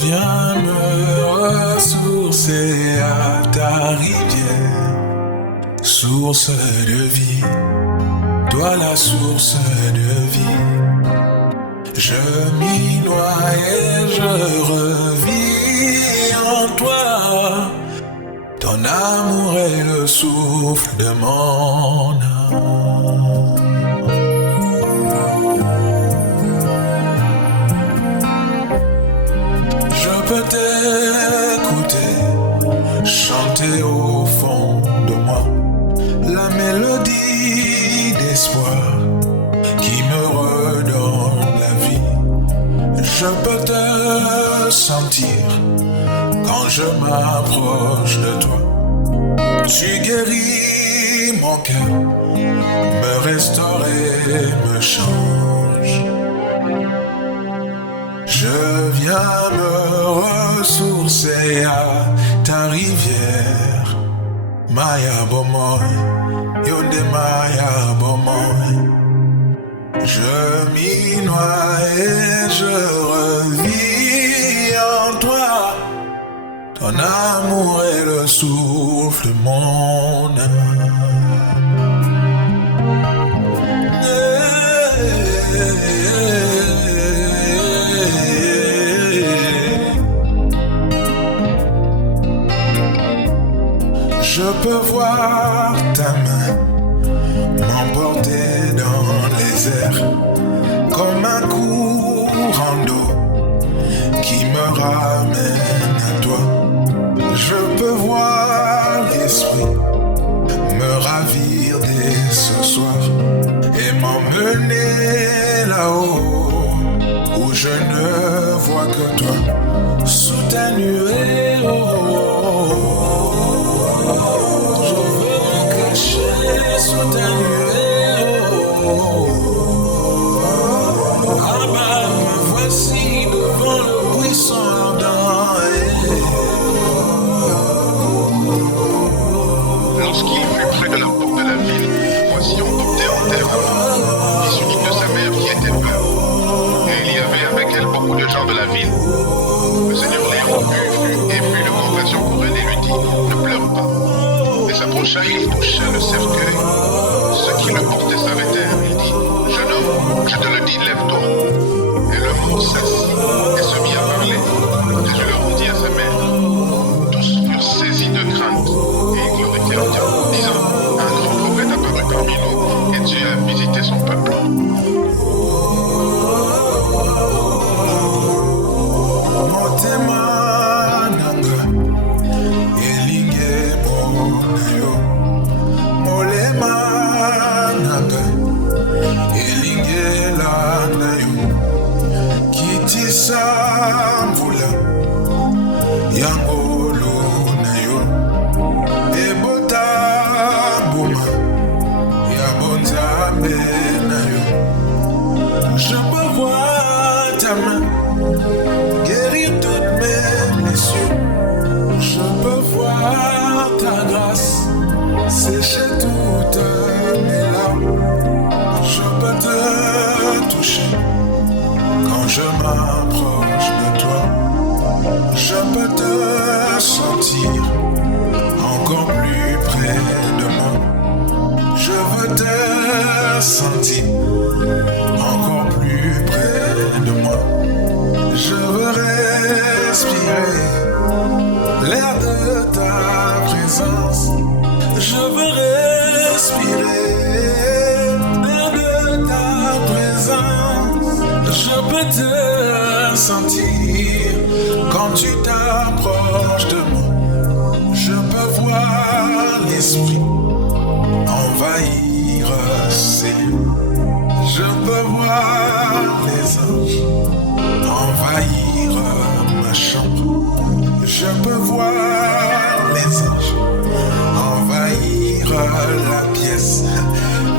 Viens me ressourcer à ta rivière, source de vie, toi la source de vie. Je m'y noie et je revis en toi, ton amour est le souffle de mon âme. Je peux t'écouter, chanter au fond de moi la mélodie d'espoir qui me redonne la vie. Je peux te sentir quand je m'approche de toi. Tu guéris mon cœur, me restaures et me changes. Je viens me ressourcer à ta rivière. Maya Bomoy, Yonde Maya Bomoy. Je m'y noie et je revis en toi. Ton amour est le souffle de mon âme. Je peux voir ta main m'emporter dans les airs comme un courant d'eau qui me ramène à toi. Je peux voir l'esprit me ravir dès ce soir et m'emmener là-haut où je ne vois que toi sous ta nuée. Je veux me cacher sous ta nuée. Ah bah me voici devant le buisson ardent. Lorsqu'il fut près de la porte de la ville, voici on portait en terre un fils unique de sa mère qui était veuve. Et il y avait avec elle beaucoup de gens de la ville. Le Seigneur Léon fut ému de compassion pour elle et lui dit, ne pleure pas. Et s'approcha et il toucha le cercueil. Ceux qui le portaient s'arrêtèrent. Il dit, jeune homme, je te le dis, lève-toi. Et le mort s'assit et se mit à parler. Jésus le rendit à sa mère. Tous furent saisis de crainte et ils glorifièrent Dieu, disant, un grand prophète apparut parmi nous et Dieu a visité son peuple. Motema nanga elinge monayo, molema nanga elinge lanayo, kitisa mvula yangolo nayo, ebota boma ya bonzambe nayo. Je peux voir ta main guérir toutes mes blessures. Je peux voir ta grâce sécher toutes mes larmes. Je peux te toucher quand je m'approche de toi. Je peux te sentir encore plus près de moi. Je veux te sentir encore plus près de moi. Je veux respirer l'air de ta présence. Je veux respirer l'air de ta présence. Je peux te sentir quand tu t'approches de moi. Je peux voir l'esprit envahir ces lieux. Je peux voir les anges envahir ma chambre. Je peux voir les anges envahir la pièce.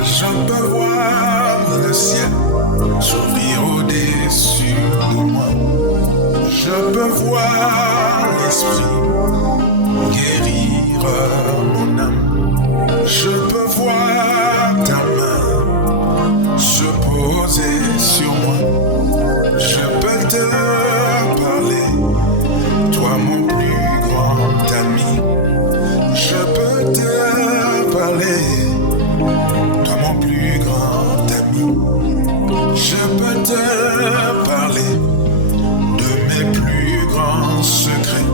Je peux voir le ciel s'ouvrir au-dessus de moi. Je peux voir l'esprit guérir mon âme. Je peux voir ta main se poser sur moi. Je peux te parler Je peux te parler de mes plus grands secrets.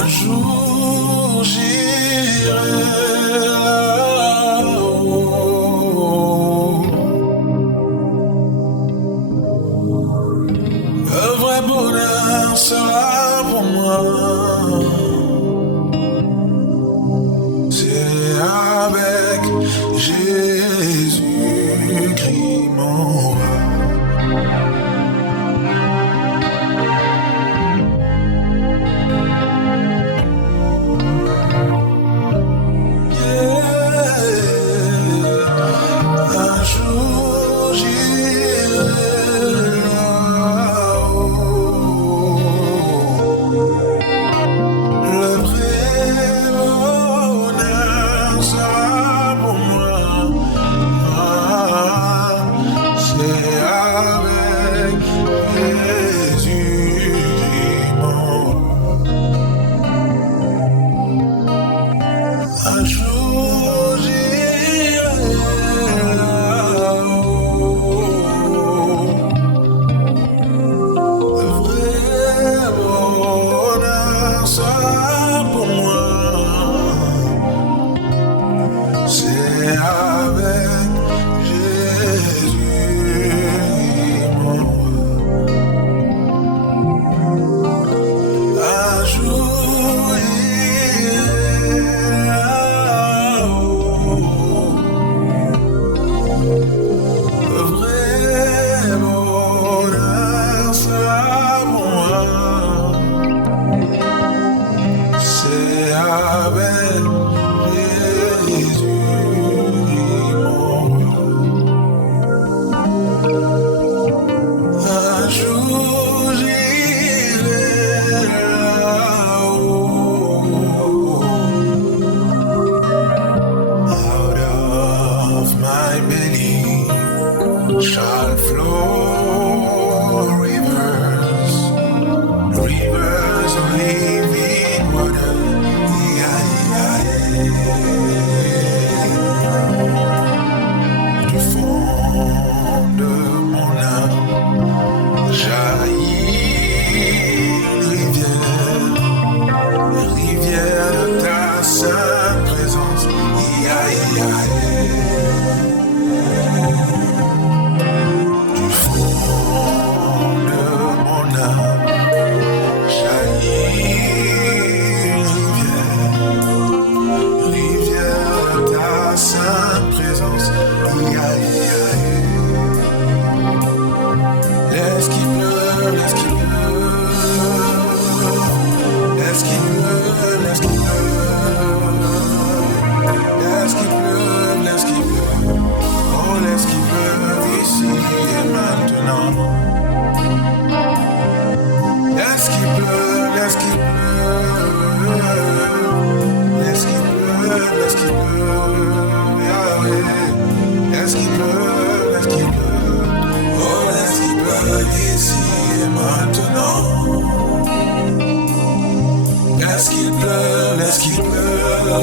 Un jour j'irai là-haut. Le vrai bonheur sera pour moi. C'est avec Jésus-Christ mon roi. Un jour j'irai là-haut. Le vrai bonheur sera pour moi. C'est avec Jésus mon roi. Un jour j'irai là-haut. Le vrai bonheur sera pour moi. C'est avec Jésus mon roi. Un jour j'irai là-haut. Le vrai bonheur sera pour moi. C'est avec Jésus mon roi. Un jour j'irai là-haut. Out of my belly shall flow rivers, rivers of living water. Du fond de mon âme jaillit une rivière, rivière de ta sainte présence. Du fond de mon âme jaillit une rivière, rivière de ta sainte présence. Laisse qu'il pleuve, laisse qu'il pleuve, laisse qu'il pleuve, laisse qu'il pleuve, laisse qu'il pleuve, laisse qu'il pleuve, oh laisse qu'il pleuve ici et maintenant. Laisse qu'il pleuve, laisse qu'il pleuve, laisse qu'il pleuve, laisse qu'il pleuve, Yahweh. Laisse qu'il pleuve, laisse qu'il pleuve, oh laisse qu'il pleuve ici et maintenant. Laisse qu'il pleuve, laisse qu'il pleuve,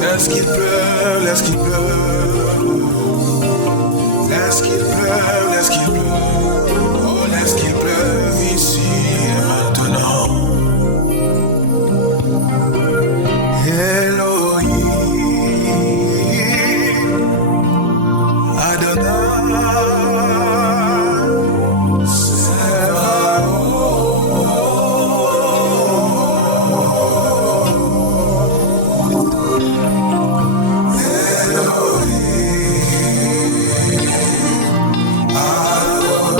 laisse qu'il pleuve, laisse qu'il pleuve, laisse qu'il pleuve, laisse qu'il pleuve, oh laisse qu'il pleuve ici et maintenant. Elohim, Adonai, Elohim, Adonai.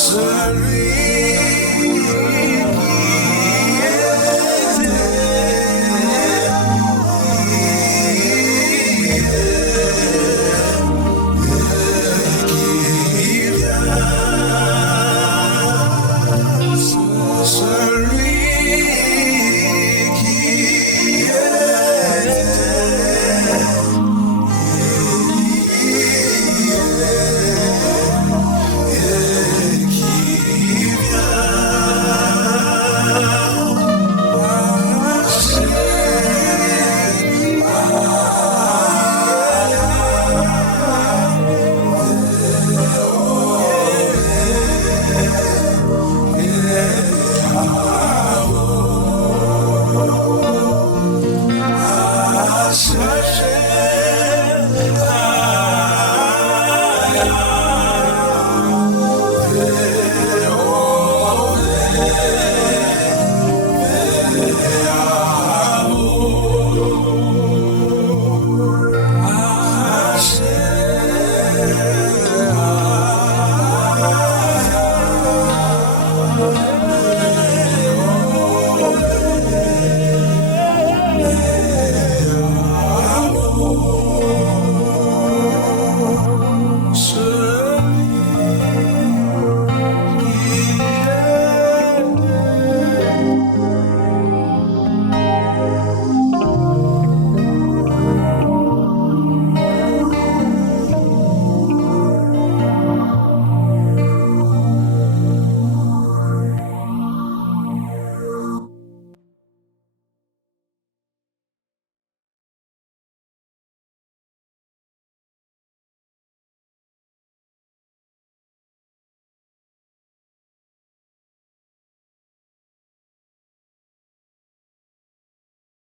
seul.